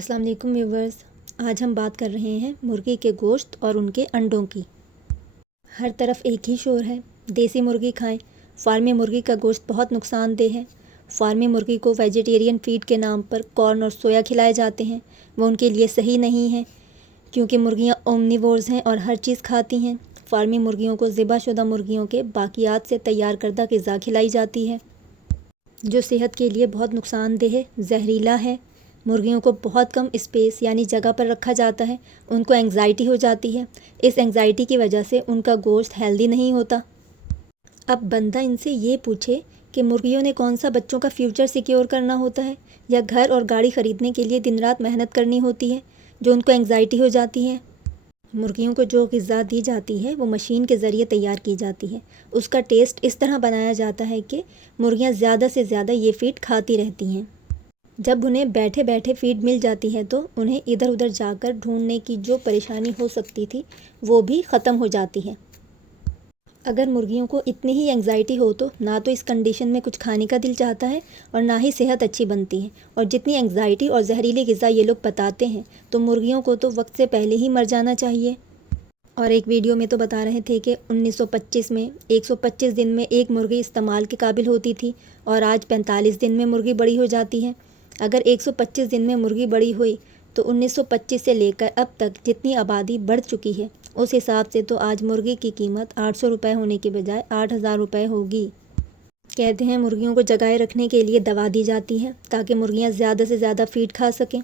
السلام علیکم ویورز، آج ہم بات کر رہے ہیں مرغی کے گوشت اور ان کے انڈوں کی۔ ہر طرف ایک ہی شور ہے، دیسی مرغی کھائیں۔ فارمی مرغی کا گوشت بہت نقصان دہ ہے۔ فارمی مرغی کو ویجیٹیرین فیڈ کے نام پر کارن اور سویا کھلائے جاتے ہیں۔ وہ ان کے لیے صحیح نہیں ہے کیونکہ مرغیاں اومنیورز ہیں اور ہر چیز کھاتی ہیں۔ فارمی مرغیوں کو ذبح شدہ مرغیوں کے باقیات سے تیار کردہ غذا کھلائی جاتی ہے جو صحت کے لیے بہت نقصان دہ ہے، زہریلا ہے۔ مرغیوں کو بہت کم اسپیس یعنی جگہ پر رکھا جاتا ہے۔ ان کو انگزائٹی ہو جاتی ہے۔ اس انگزائٹی کی وجہ سے ان کا گوشت ہیلدی نہیں ہوتا۔ اب بندہ ان سے یہ پوچھے کہ مرغیوں نے کون سا بچوں کا فیوچر سیکیور کرنا ہوتا ہے یا گھر اور گاڑی خریدنے کے لیے دن رات محنت کرنی ہوتی ہے جو ان کو انگزائٹی ہو جاتی ہے۔ مرغیوں کو جو غذا دی جاتی ہے وہ مشین کے ذریعے تیار کی جاتی ہے۔ اس کا ٹیسٹ اس طرح بنایا جاتا ہے کہ مرغیاں زیادہ سے زیادہ یہ فیڈ کھاتی رہتی ہیں۔ جب انہیں بیٹھے بیٹھے فیڈ مل جاتی ہے تو انہیں ادھر ادھر جا کر ڈھونڈنے کی جو پریشانی ہو سکتی تھی وہ بھی ختم ہو جاتی ہے۔ اگر مرغیوں کو اتنی ہی انگزائٹی ہو تو نہ تو اس کنڈیشن میں کچھ کھانے کا دل چاہتا ہے اور نہ ہی صحت اچھی بنتی ہے، اور جتنی انگزائٹی اور زہریلی غذا یہ لوگ بتاتے ہیں تو مرغیوں کو تو وقت سے پہلے ہی مر جانا چاہیے۔ اور ایک ویڈیو میں تو بتا رہے تھے کہ 1925 میں 125 دن میں ایک مرغی استعمال کے قابل ہوتی تھی اور آج 45 دن میں مرغی بڑی ہو جاتی ہے۔ اگر 125 دن میں مرغی بڑی ہوئی تو 1925 سے لے کر اب تک جتنی آبادی بڑھ چکی ہے اس حساب سے تو آج مرغی کی قیمت 800 روپے ہونے کے بجائے 8000 روپے ہوگی۔ کہتے ہیں مرغیوں کو جگائے رکھنے کے لیے دوا دی جاتی ہے تاکہ مرغیاں زیادہ سے زیادہ فیڈ کھا سکیں۔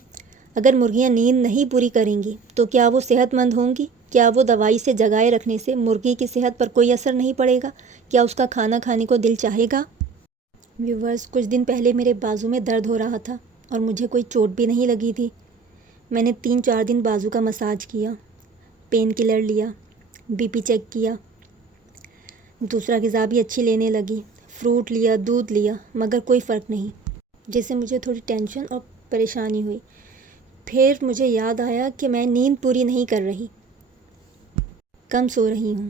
اگر مرغیاں نیند نہیں پوری کریں گی تو کیا وہ صحت مند ہوں گی؟ کیا وہ دوائی سے جگائے رکھنے سے مرغی کی صحت پر کوئی اثر نہیں پڑے گا؟ کیا اس کا کھانا کھانے کو دل چاہے گا؟ ویورز، کچھ دن پہلے میرے بازو میں درد ہو رہا تھا اور مجھے کوئی چوٹ بھی نہیں لگی تھی۔ میں نے 3-4 دن بازو کا مساج کیا، پین کلر لیا، بی پی چیک کیا، دوسرا غذا بھی اچھی لینے لگی، فروٹ لیا، دودھ لیا، مگر کوئی فرق نہیں، جس سے مجھے تھوڑی ٹینشن اور پریشانی ہوئی۔ پھر مجھے یاد آیا کہ میں نیند پوری نہیں کر رہی، کم سو رہی ہوں۔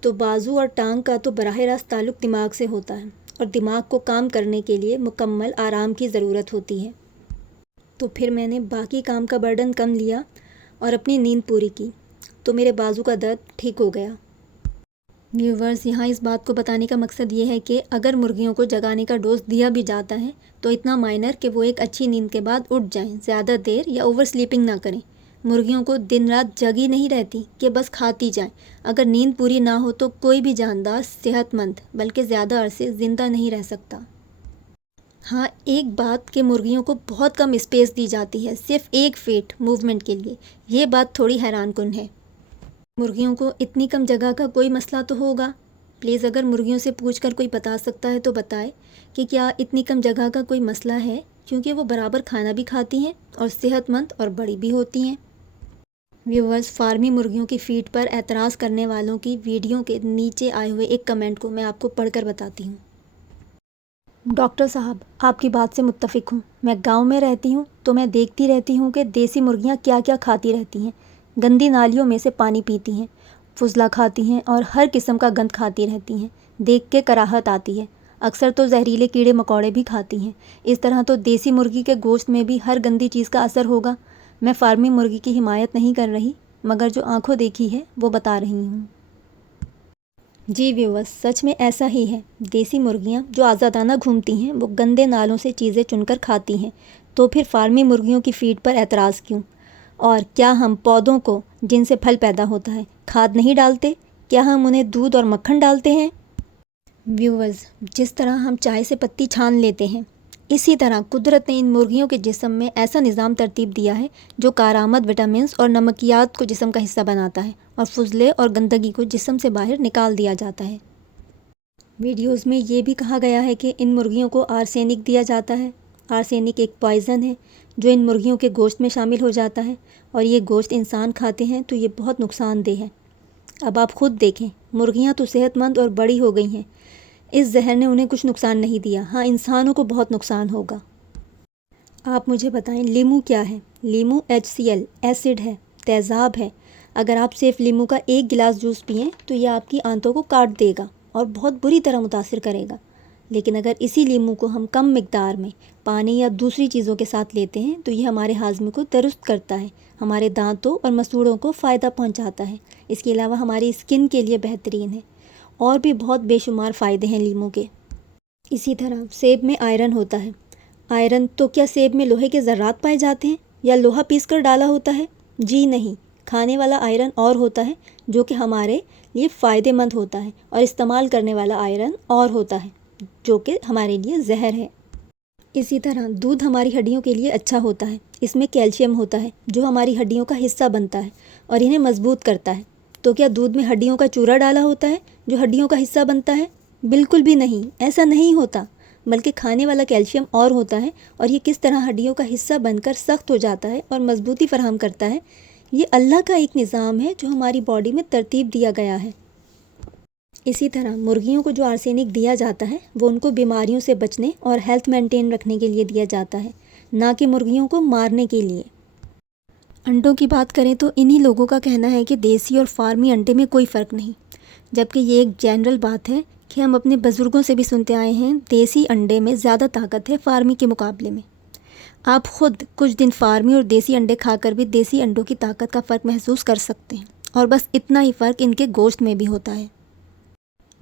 تو بازو اور ٹانگ کا تو براہ راست تعلق دماغ سے ہوتا ہے اور دماغ کو کام کرنے کے لیے مکمل آرام کی ضرورت ہوتی ہے۔ تو پھر میں نے باقی کام کا برڈن کم لیا اور اپنی نیند پوری کی تو میرے بازو کا درد ٹھیک ہو گیا۔ ویورز، یہاں اس بات کو بتانے کا مقصد یہ ہے کہ اگر مرغیوں کو جگانے کا ڈوز دیا بھی جاتا ہے تو اتنا مائنر کہ وہ ایک اچھی نیند کے بعد اٹھ جائیں، زیادہ دیر یا اوور سلیپنگ نہ کریں۔ مرغیوں کو دن رات جگی نہیں رہتی کہ بس کھاتی جائیں۔ اگر نیند پوری نہ ہو تو کوئی بھی جاندار صحت مند بلکہ زیادہ عرصے زندہ نہیں رہ سکتا۔ ہاں، ایک بات کہ مرغیوں کو بہت کم اسپیس دی جاتی ہے صرف ایک فیٹ موومنٹ کے لیے، یہ بات تھوڑی حیران کن ہے۔ مرغیوں کو اتنی کم جگہ کا کوئی مسئلہ تو ہوگا؟ پلیز اگر مرغیوں سے پوچھ کر کوئی بتا سکتا ہے تو بتائے کہ کیا اتنی کم جگہ کا کوئی مسئلہ ہے، کیونکہ وہ برابر کھانا بھی کھاتی ہیں اور صحت مند اور بڑی بھی ہوتی ہیں۔ ویورز، فارمی مرغیوں کی فیڈ پر اعتراض کرنے والوں کی ویڈیو کے نیچے آئے ہوئے ایک کمنٹ کو میں آپ کو پڑھ کر بتاتی ہوں۔ ڈاکٹر صاحب، آپ کی بات سے متفق ہوں۔ میں گاؤں میں رہتی ہوں تو میں دیکھتی رہتی ہوں کہ دیسی مرغیاں کیا کیا کھاتی رہتی ہیں۔ گندی نالیوں میں سے پانی پیتی ہیں، فضلہ کھاتی ہیں اور ہر قسم کا گند کھاتی رہتی ہیں۔ دیکھ کے کراہت آتی ہے۔ اکثر تو زہریلے کیڑے مکوڑے بھی کھاتی ہیں۔ اس طرح تو دیسی مرغی کے گوشت میں بھی ہر گندی چیز کا اثر ہوگا۔ میں فارمی مرغی کی حمایت نہیں کر رہی، مگر جو آنکھوں دیکھی ہے وہ بتا رہی ہوں۔ جی ویورز، سچ میں ایسا ہی ہے۔ دیسی مرغیاں جو آزادانہ گھومتی ہیں وہ گندے نالوں سے چیزیں چن کر کھاتی ہیں، تو پھر فارمی مرغیوں کی فیڈ پر اعتراض کیوں؟ اور کیا ہم پودوں کو جن سے پھل پیدا ہوتا ہے کھاد نہیں ڈالتے؟ کیا ہم انہیں دودھ اور مکھن ڈالتے ہیں؟ ویورز، جس طرح ہم چائے سے پتی چھان لیتے ہیں، اسی طرح قدرت نے ان مرغیوں کے جسم میں ایسا نظام ترتیب دیا ہے جو کارآمد وٹامنز اور نمکیات کو جسم کا حصہ بناتا ہے اور فضلے اور گندگی کو جسم سے باہر نکال دیا جاتا ہے۔ ویڈیوز میں یہ بھی کہا گیا ہے کہ ان مرغیوں کو آرسینک دیا جاتا ہے۔ آرسینک ایک پوائزن ہے جو ان مرغیوں کے گوشت میں شامل ہو جاتا ہے، اور یہ گوشت انسان کھاتے ہیں تو یہ بہت نقصان دہ ہے۔ اب آپ خود دیکھیں، مرغیاں تو صحت مند اور بڑی ہو گئی ہیں، اس زہر نے انہیں کچھ نقصان نہیں دیا۔ ہاں، انسانوں کو بہت نقصان ہوگا۔ آپ مجھے بتائیں، لیمو کیا ہے؟ لیمو HCl ایسڈ ہے، تیزاب ہے۔ اگر آپ صرف لیمو کا ایک گلاس جوس پئیں تو یہ آپ کی آنتوں کو کاٹ دے گا اور بہت بری طرح متاثر کرے گا۔ لیکن اگر اسی لیموں کو ہم کم مقدار میں پانی یا دوسری چیزوں کے ساتھ لیتے ہیں تو یہ ہمارے ہاضمے کو درست کرتا ہے، ہمارے دانتوں اور مسوڑوں کو فائدہ پہنچاتا ہے۔ اس کے علاوہ ہماری اسکن کے لیے بہترین ہے۔ اور بھی بہت بے شمار فائدے ہیں لیموں کے۔ اسی طرح سیب میں آئرن ہوتا ہے۔ آئرن تو کیا سیب میں لوہے کے ذرات پائے جاتے ہیں یا لوہا پیس کر ڈالا ہوتا ہے؟ جی نہیں، کھانے والا آئرن اور ہوتا ہے جو کہ ہمارے لیے فائدے مند ہوتا ہے، اور استعمال کرنے والا آئرن اور ہوتا ہے جو کہ ہمارے لیے زہر ہے۔ اسی طرح دودھ ہماری ہڈیوں کے لیے اچھا ہوتا ہے۔ اس میں کیلشیم ہوتا ہے جو ہماری ہڈیوں کا حصہ بنتا ہے اور انہیں مضبوط کرتا ہے۔ تو کیا دودھ میں ہڈیوں کا چورا ڈالا ہوتا ہے جو ہڈیوں کا حصہ بنتا ہے؟ بالکل بھی نہیں، ایسا نہیں ہوتا، بلکہ کھانے والا کیلشیم اور ہوتا ہے، اور یہ کس طرح ہڈیوں کا حصہ بن کر سخت ہو جاتا ہے اور مضبوطی فراہم کرتا ہے، یہ اللہ کا ایک نظام ہے جو ہماری باڈی میں ترتیب دیا گیا ہے۔ اسی طرح مرغیوں کو جو آرسینک دیا جاتا ہے وہ ان کو بیماریوں سے بچنے اور ہیلتھ مینٹین رکھنے کے لیے دیا جاتا ہے، نہ کہ مرغیوں کو مارنے کے لیے۔ انڈوں کی بات کریں تو انہی لوگوں کا کہنا ہے کہ دیسی اور فارمی انڈے میں کوئی فرق نہیں، جبکہ یہ ایک جنرل بات ہے کہ ہم اپنے بزرگوں سے بھی سنتے آئے ہیں دیسی انڈے میں زیادہ طاقت ہے فارمی کے مقابلے میں۔ آپ خود کچھ دن فارمی اور دیسی انڈے کھا کر بھی دیسی انڈوں کی طاقت کا فرق محسوس کر سکتے ہیں، اور بس اتنا ہی فرق ان کے گوشت میں بھی ہوتا ہے۔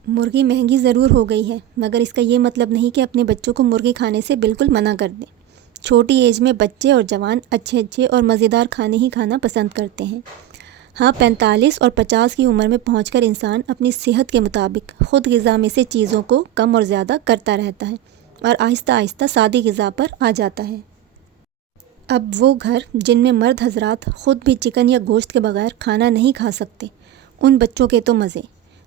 مرغی مہنگی ضرور ہو گئی ہے، مگر اس کا یہ مطلب نہیں کہ اپنے بچوں کو مرغی کھانے سے بالکل منع کر دیں۔ چھوٹی ایج میں بچے اور جوان اچھے اور مزیدار کھانے ہی کھانا پسند کرتے ہیں۔ ہاں، 45 اور 50 کی عمر میں پہنچ کر انسان اپنی صحت کے مطابق خود غذا میں سے چیزوں کو کم اور زیادہ کرتا رہتا ہے اور آہستہ آہستہ سادی غذا پر آ جاتا ہے۔ اب وہ گھر جن میں مرد حضرات خود بھی چکن یا گوشت کے بغیر کھانا نہیں کھا سکتے، ان بچوں کے تو مزے،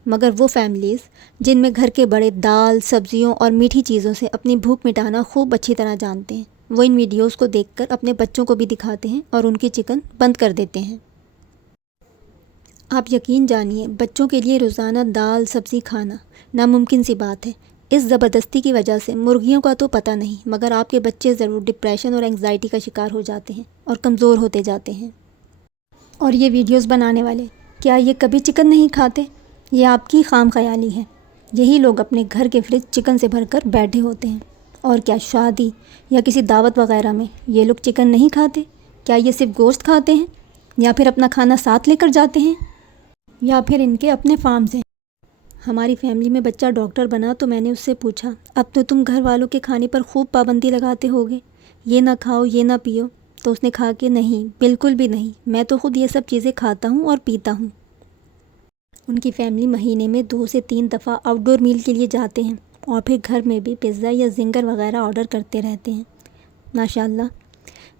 مگر وہ فیملیز جن میں گھر کے بڑے دال، سبزیوں اور میٹھی چیزوں سے اپنی بھوک مٹانا خوب اچھی طرح جانتے ہیں، وہ ان ویڈیوز کو دیکھ کر اپنے بچوں کو بھی دکھاتے ہیں اور ان کی چکن بند کر دیتے ہیں۔ آپ یقین جانیے، بچوں کے لیے روزانہ دال سبزی کھانا ناممکن سی بات ہے۔ اس زبردستی کی وجہ سے مرغیوں کا تو پتہ نہیں، مگر آپ کے بچے ضرور ڈپریشن اور انگزائٹی کا شکار ہو جاتے ہیں اور کمزور ہوتے جاتے ہیں۔ اور یہ ویڈیوز بنانے والے کیا یہ کبھی چکن نہیں کھاتے؟ یہ آپ کی خام خیالی ہے۔ یہی لوگ اپنے گھر کے فریج چکن سے بھر کر بیٹھے ہوتے ہیں۔ اور کیا شادی یا کسی دعوت وغیرہ میں یہ لوگ چکن نہیں کھاتے؟ کیا یہ صرف گوشت کھاتے ہیں، یا پھر اپنا کھانا ساتھ لے کر جاتے ہیں، یا پھر ان کے اپنے فارمز ہیں؟ ہماری فیملی میں بچہ ڈاکٹر بنا تو میں نے اس سے پوچھا، اب تو تم گھر والوں کے کھانے پر خوب پابندی لگاتے ہوگے، یہ نہ کھاؤ یہ نہ پیو، تو اس نے کہا کہ نہیں، بالکل بھی نہیں، میں تو خود یہ سب چیزیں کھاتا ہوں اور پیتا ہوں۔ ان کی فیملی مہینے میں 2 سے 3 دفعہ آؤٹ ڈور میل کے لیے جاتے ہیں، اور پھر گھر میں بھی پیزا یا زنگر وغیرہ آرڈر کرتے رہتے ہیں۔ ماشاءاللہ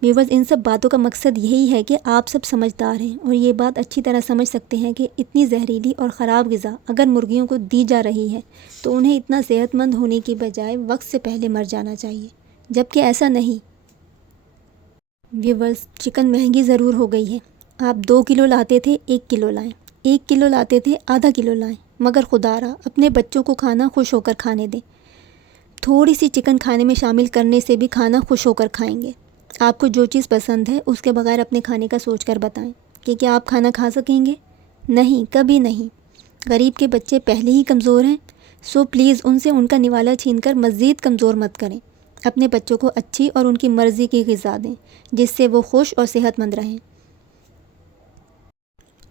ویورز، ان سب باتوں کا مقصد یہی ہے کہ آپ سب سمجھدار ہیں اور یہ بات اچھی طرح سمجھ سکتے ہیں کہ اتنی زہریلی اور خراب غذا اگر مرغیوں کو دی جا رہی ہے تو انہیں اتنا صحت مند ہونے کی بجائے وقت سے پہلے مر جانا چاہیے، جبکہ ایسا نہیں۔ ویورز، چکن مہنگی ضرور ہو گئی ہے۔ آپ 2 کلو لاتے تھے 1 کلو لائیں، 1 کلو لاتے تھے آدھا کلو لائیں، مگر خدا را اپنے بچوں کو کھانا خوش ہو کر کھانے دیں۔ تھوڑی سی چکن کھانے میں شامل کرنے سے بھی کھانا خوش ہو کر کھائیں گے۔ آپ کو جو چیز پسند ہے اس کے بغیر اپنے کھانے کا سوچ کر بتائیں کہ کیا آپ کھانا کھا سکیں گے؟ نہیں، کبھی نہیں۔ غریب کے بچے پہلے ہی کمزور ہیں، سو پلیز ان سے ان کا نوالا چھین کر مزید کمزور مت کریں۔ اپنے بچوں کو اچھی اور ان کی مرضی کی غذا دیں جس سے وہ خوش اور صحت مند رہیں۔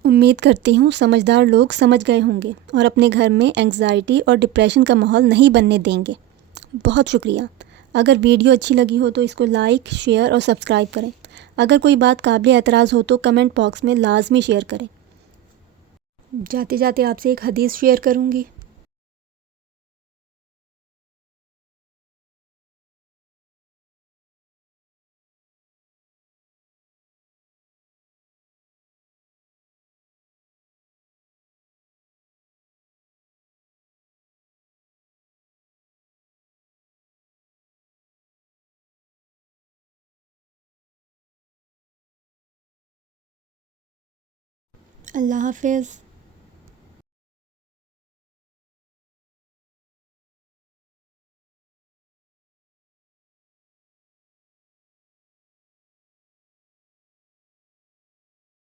امید کرتی ہوں سمجھدار لوگ سمجھ گئے ہوں گے اور اپنے گھر میں انگزائٹی اور ڈپریشن کا ماحول نہیں بننے دیں گے۔ بہت شکریہ۔ اگر ویڈیو اچھی لگی ہو تو اس کو لائک، شیئر اور سبسکرائب کریں۔ اگر کوئی بات قابل اعتراض ہو تو کمنٹ باکس میں لازمی شیئر کریں۔ جاتے جاتے آپ سے ایک حدیث شیئر کروں گی۔ اللہ حافظ۔